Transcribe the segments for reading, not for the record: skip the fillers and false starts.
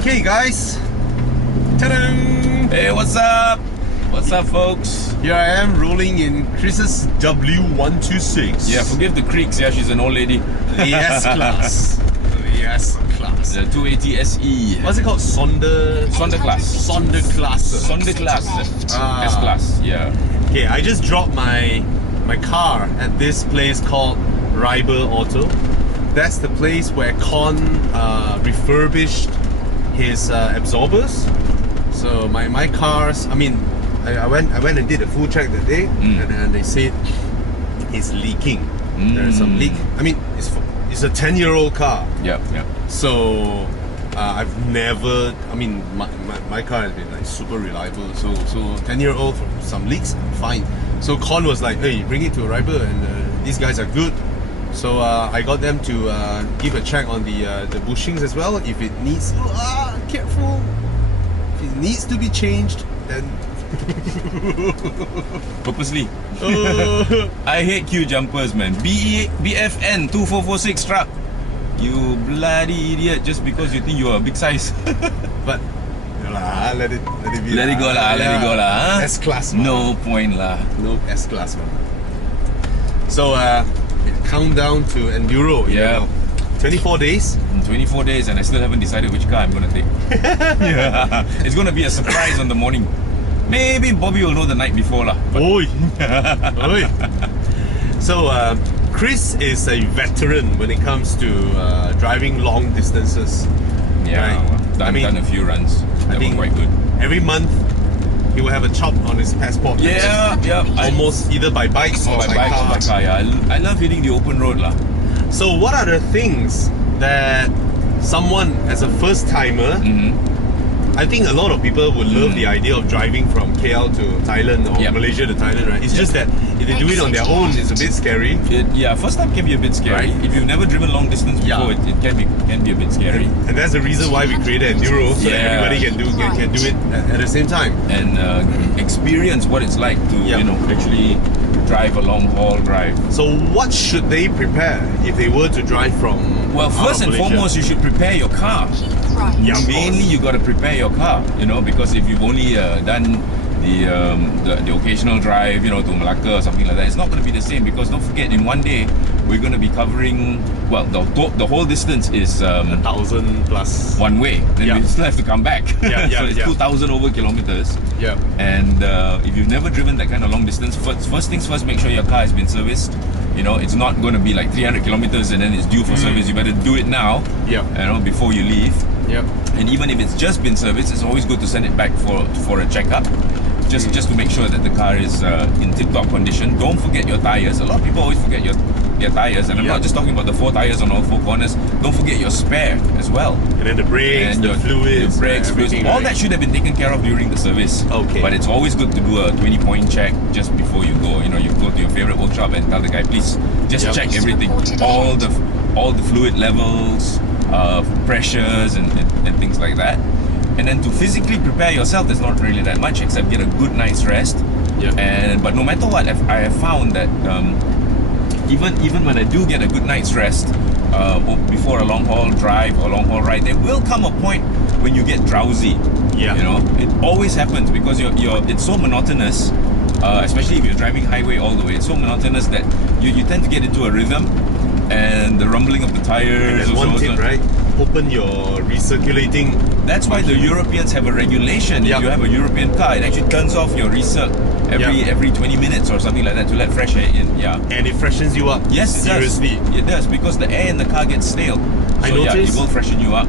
Okay guys, ta-da! Hey, what's up? What's up, folks? Here I am rolling in Chris's W126. Yeah, forgive the creaks. Yeah, she's an old lady. The S-Class. The S-Class. The 280 SE. What's it called? Sonderklasse. Ah. S-Class, yeah. Okay, I just dropped my car at this place called Riber Auto. That's the place where Con refurbished his absorbers. So my cars, I mean, I went and did a full check that day, and they said it's leaking. There's some leak. I mean, it's a 10-year-old car. Yeah. So I've never. I mean, my car has been like super reliable. So 10-year-old for some leaks, fine. So Con was like, hey, bring it to Riber, and these guys are good. So I got them to give a check on the bushings as well. If it needs, careful. If it needs to be changed, then Purposely. I hate queue jumpers, man. BFN 2446 truck. You bloody idiot! Just because you think you are a big size. but let it be. Let it go lah. S-Class. No point lah. No S-Class man. So countdown to Enduro. Yeah. 24 days. 24 days, and I still haven't decided which car I'm gonna take. Yeah. It's gonna be a surprise on the morning. Maybe Bobby will know the night before lah. Oi. Oi. So Chris is a veteran when it comes to driving long distances. Yeah, right? done a few runs. I think quite good. Every month he will have a chop on his passport. Yeah. Almost either by bike or by car. Yeah. I love hitting the open road lah. So what are the things that someone as a first timer, I think a lot of people would love the idea of driving from KL to Thailand or Malaysia to Thailand, right? It's just that if they do it on their own, it's a bit scary. First time can be a bit scary. Right. If you've never driven long distance before, it can be a bit scary. And that's the reason why we created Enduro, so that everybody can do it at the same time and experience what it's like to actually drive a long haul drive. So what should they prepare if they were to drive from? Well, first and foremost, you should prepare your car. Yeah, mainly you got to prepare your car, because if you've only done the occasional drive, to Malacca or something like that, it's not going to be the same, because don't forget, in one day we're going to be covering, well, the whole distance is 1,000 plus one way. Then we still have to come back. So it's 2,000 over kilometers. Yeah. And if you've never driven that kind of long distance, first things first, make sure your car has been serviced. It's not going to be like 300 kilometers and then it's due for service. You better do it now. Before you leave. And even if it's just been serviced, it's always good to send it back for a checkup, just to make sure that the car is in tip-top condition. Don't forget your tires. A lot of people always forget their tires, and I'm not just talking about the 4 tires on all 4 corners. Don't forget your spare as well. And then the brakes, and the fluids, all that should have been taken care of during the service. Okay. But it's always good to do a 20-point check just before you go. You go to your favorite workshop and tell the guy, please just check everything, all the fluid levels, pressures and things like that. And then to physically prepare yourself, there's not really that much except get a good night's rest. But no matter what, I have found that even when I do get a good night's rest before a long haul drive or long haul ride, there will come a point when you get drowsy. It always happens because it's so monotonous, especially if you're driving highway all the way. It's so monotonous that you tend to get into a rhythm, and the rumbling of the tires. And one tip, right? Open your recirculating. That's why the Europeans have a regulation. If you have a European car, it actually turns off your recirc every 20 minutes or something like that to let fresh air in. And it freshens you up. Yes, seriously. It does, because the air in the car gets stale. So I noticed, it will freshen you up.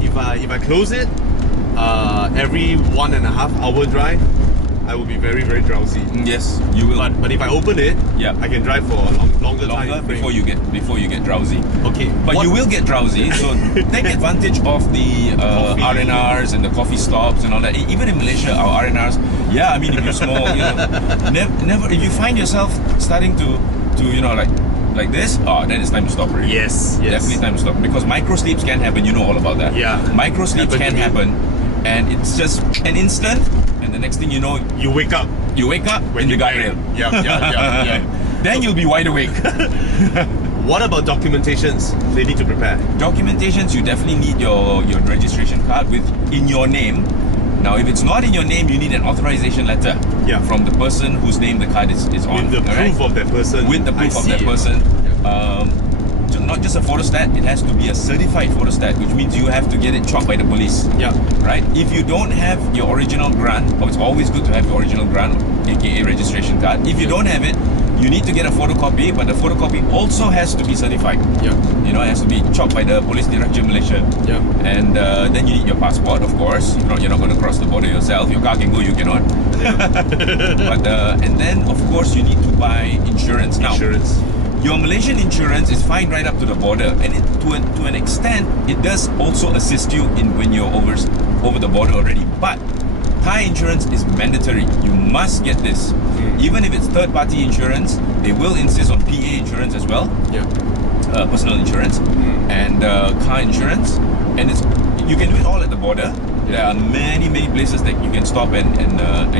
If I close it, every 1.5 hour drive, I will be very, very drowsy. Yes, you will. But if I open it, I can drive for a longer time before you get drowsy. Okay. But you will get drowsy, so take advantage of the R&Rs and the coffee stops and all that. Even in Malaysia, our R&Rs, I mean, if you smoke, never. If you find yourself starting to like this, then it's time to stop already. Yes. Definitely time to stop, because micro sleeps can happen. You know all about that. Micro sleeps can happen, and it's just an instant. And the next thing you know, you wake up in the guardrail. Yeah. Then you'll be wide awake. What about documentations they need to prepare? Documentations, you definitely need your registration card in your name. Now, if it's not in your name, you need an authorization letter from the person whose name the card is on. With the proof of that person. With the proof of that person. Not just a photostat, it has to be a certified photostat, which means you have to get it chopped by the police. Yeah. Right? If you don't have your original grant, it's always good to have your original grant, aka registration card. If you don't have it, you need to get a photocopy, but the photocopy also has to be certified. Yeah. You know, it has to be chopped by the Police Directorate Malaysia. Yeah. And then you need your passport, of course. You're not going to cross the border yourself. Your car can go, you cannot. But and then, of course, you need to buy insurance. Now, your Malaysian insurance is fine right up to the border, and to an extent, it does also assist you in when you're over the border already. But Thai insurance is mandatory. You must get this. Even if it's third-party insurance, they will insist on PA insurance as well. Yeah. Personal insurance and car insurance, and you can do it all at the border. There are many places that you can stop and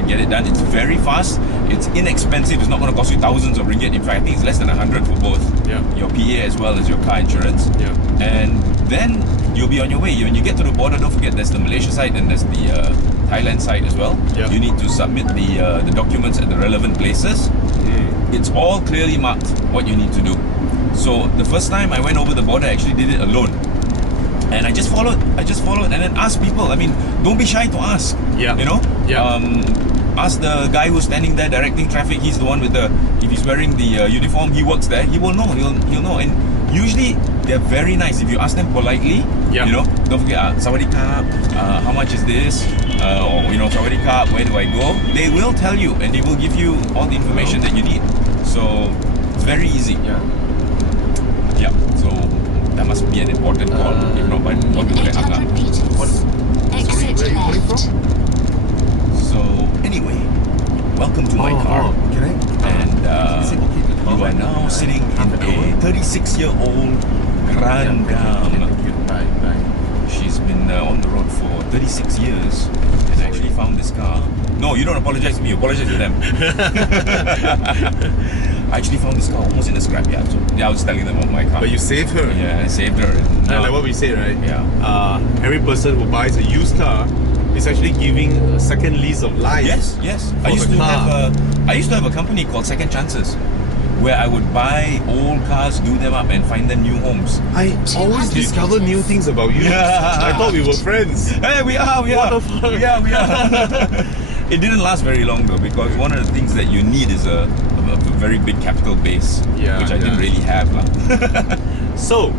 get it done. It's very fast. It's inexpensive. It's not going to cost you thousands of ringgit. In fact, I think it's less than 100 for both. Yeah. Your PA as well as your car insurance. Yeah. And then you'll be on your way. When you get to the border, don't forget there's the Malaysia side and there's the Thailand side as well. Yeah. You need to submit the documents at the relevant places. It's all clearly marked what you need to do. So the first time I went over the border, I actually did it alone. And I just followed and then asked people. I mean, don't be shy to ask. Yeah. You know? Yeah. Ask the guy who's standing there directing traffic. He's the one with if he's wearing the uniform, he works there. He will know. He'll know. And usually they're very nice. If you ask them politely, you know, don't forget, Sawadee Kap, how much is this? Or, you know, Sawadee Kap, where do I go? They will tell you and they will give you all the information that you need. So it's very easy. Yeah. So that must be an important call. If not, by what people at Angga. Exit left. So anyway, welcome to my car. Can I? And you are now sitting in a 36-year-old Grandam. She's been on the road for 36 years and actually found this car. No, you don't apologize to me, you apologize to them. I actually found this car almost in a scrapyard. So I was telling them about my car. But you saved her. Yeah, I saved her. And like what we say, right? Yeah. Every person who buys a used car is actually giving a second lease of life. Yes. I used to have a company called Second Chances, where I would buy old cars, do them up, and find them new homes. I always discover new things about you. I thought we were friends. Hey, we are. What the fuck? We are. It didn't last very long though, because one of the things that you need is a very big capital base, which I didn't really have. So,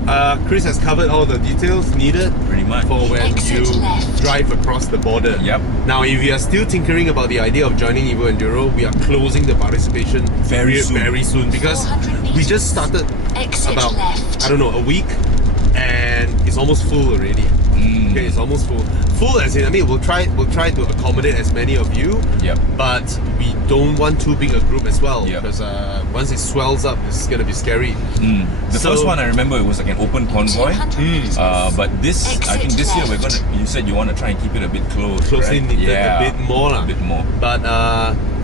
Chris has covered all the details needed Pretty much. for when Exit you left. drive across the border. Yep. Now, if you are still tinkering about the idea of joining Evo Enduro, we are closing the participation Very soon. because 400 we just started Exit about, left. I don't know, a week, and it's almost full already. Okay, it's almost full. Full as in, I mean, we'll try to accommodate as many of you. Yep. But we don't want too big a group as well, Yep. because once it swells up, it's gonna be scary. The first one I remember, it was like an open convoy. 200 meters. But this, I think this year Exit you said you want to try and keep it a bit Closely right? knitted, Yeah, a bit more lah. A bit more. But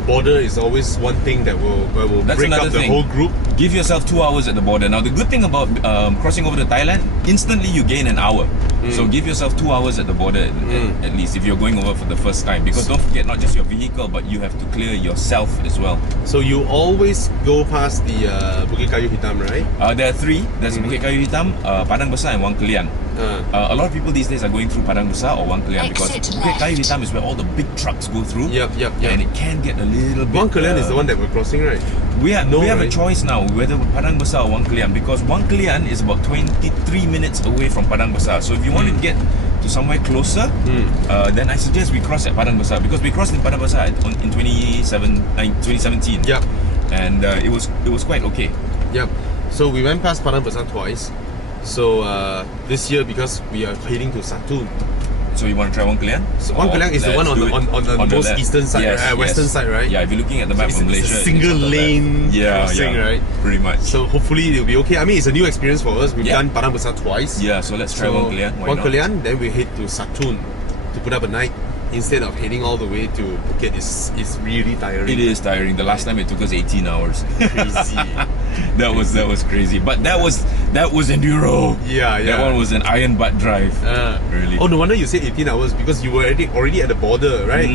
border is always one thing that will That's break another up the thing. whole group. Give yourself 2 hours at the border. Now the good thing about crossing over to Thailand, instantly you gain an hour. So give yourself 2 hours at the border at least if you're going over for the first time. Because don't forget, not just your vehicle, but you have to clear yourself as well. So you always go past the Bukit Kayu Hitam, right? There are three. There's Bukit Kayu Hitam, Padang Besar and Wang Kelian. A lot of people these days are going through Padang Besar or Wang Kelian because Exit Bukit Kayu left. Hitam is where all the big trucks go through. Yep. And it can get a little bit... Wang Kelian is the one that we're crossing, right? We have right? a choice now whether Padang Besar or Wang Kelian, because Wang Kelian is about 23 minutes away from Padang Besar. So if you want to get to somewhere closer, then I suggest we cross at Padang Besar, because we crossed in Padang Besar in 2017. Yep. And it was quite okay. Yep. So we went past Padang Besar twice. So this year, because we are heading to Satun, So you want to try Wang Kelian? so Wang Kelian is the one on the most left. eastern side, right? Western side, right? Yeah, if you're looking at the map So from it's Malaysia, a single on the left. lane crossing, right? Pretty much. So hopefully it'll be okay. I mean, it's a new experience for us. We've Yeah. done Padang Besar twice. Yeah, so let's try Wang Kelian. Why Wang not? Kelian, then we head to Satun to put up a night instead of heading all the way to Phuket. It's really tiring. It is tiring. The last time it took us 18 hours. Crazy. that was crazy. But that was enduro. Yeah. That one was an iron butt drive. Really. Oh, no wonder you said 18 hours because you were already at the border, right?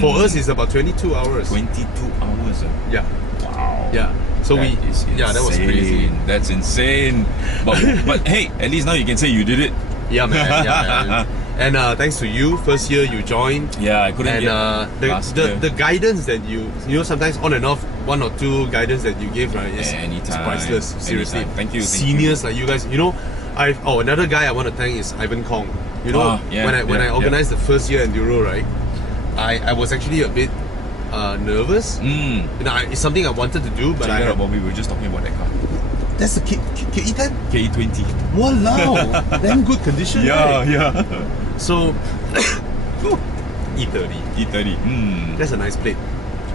For us, it's about 22 hours. 22 hours. Yeah. Wow. Yeah. So that was crazy. That's insane. But hey, at least now you can say you did it. Yeah, man. And thanks to you, first year you joined. Yeah, I couldn't And the guidance that you sometimes on and off, 1 or 2 guidance that you give, right? It's priceless. Seriously. Anytime. Thank you. Seniors like you guys, another guy I want to thank is Ivan Kong. When I organized the first year Enduro, right? I was actually a bit nervous. It's something I wanted to do, but Bobby, we were just talking about that car. That's the KE10? KE20. Walao! Damn good condition. Yeah. So, E30. E30. That's a nice plate.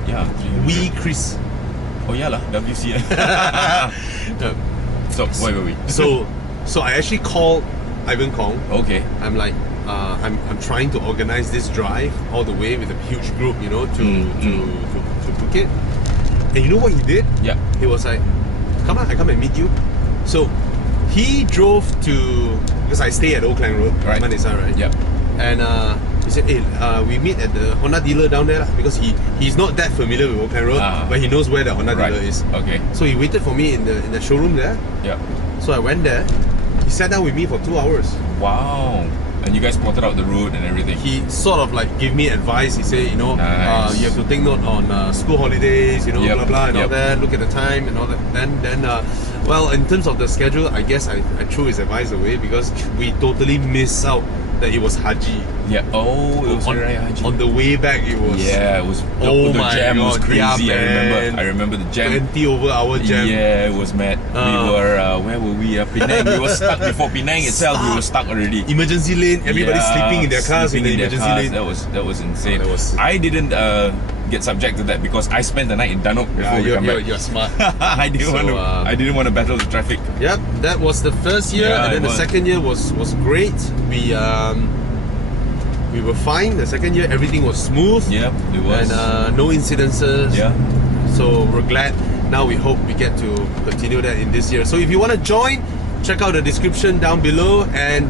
Yeah. Wee Chris. Oh yeah lah, WC. So where were we? So I actually called Ivan Kong. Okay. I'm like, I'm trying to organize this drive all the way with a huge group, to Phuket. And you know what he did? Yeah. He was like, come on, I come and meet you. So he drove to, because I stay at Old Klang Road, right? Manisa, right? Yeah. And he said, hey, we meet at the Honda dealer down there because he's not that familiar with Old Klang Road, but he knows where the Honda dealer is. Okay. So he waited for me in the showroom there. Yeah. So I went there. He sat down with me for 2 hours. Wow. And you guys plotted out the route and everything. He sort of like gave me advice. He said, nice. You have to take note on school holidays, blah blah and all that. Look at the time and all that. Then well, in terms of the schedule, I guess I threw his advice away because we totally missed out that it was Haji. Yeah. Oh, it was Haji. On the way back, it was. Yeah, it was. The jam was crazy. Yeah, I remember the jam. 20 over hour jam. Yeah, it was mad. We were where were we? Penang. We were stuck before Penang itself. We were stuck already. Emergency lane. Everybody sleeping in their cars in the emergency lane. That was insane. I didn't get subject to that because I spent the night in Danok before we come back. You're smart. I didn't want to battle the traffic. Yep, that was the first year, and then the second year was great. We were fine. The second year, everything was smooth. Yeah, it was. And no incidences. Yeah. So we're glad. Now we hope we get to continue that in this year. So if you want to join, check out the description down below. And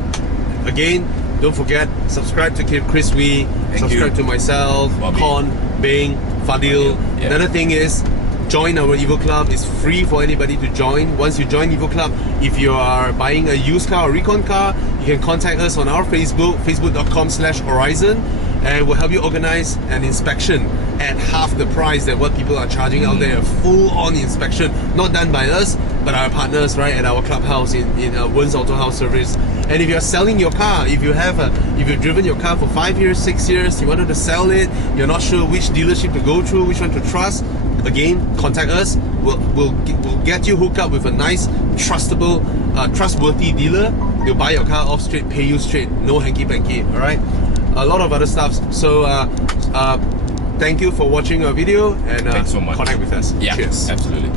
again, don't forget, subscribe to Chris Wee, subscribe to myself, Bobby. Con, Bing, Fadil. Yeah. Another thing is, join our Evo Club. It's free for anybody to join. Once you join Evo Club, if you are buying a used car or recon car, you can contact us on our Facebook, facebook.com/aurizn, and we'll help you organize an inspection at half the price than what people are charging out there. A full-on inspection, not done by us, but our partners, right, at our clubhouse in Wern's Auto House Service. And if you're selling your car, if you've driven your car for 5 years, 6 years, you wanted to sell it, you're not sure which dealership to go through, which one to trust, again, contact us. We'll get you hooked up with a nice, trustworthy dealer. They'll buy your car off straight, pay you straight, no hanky-panky, alright? A lot of other stuff. So, thank you for watching our video and thanks so much. Connect with us. Yeah, cheers. Absolutely.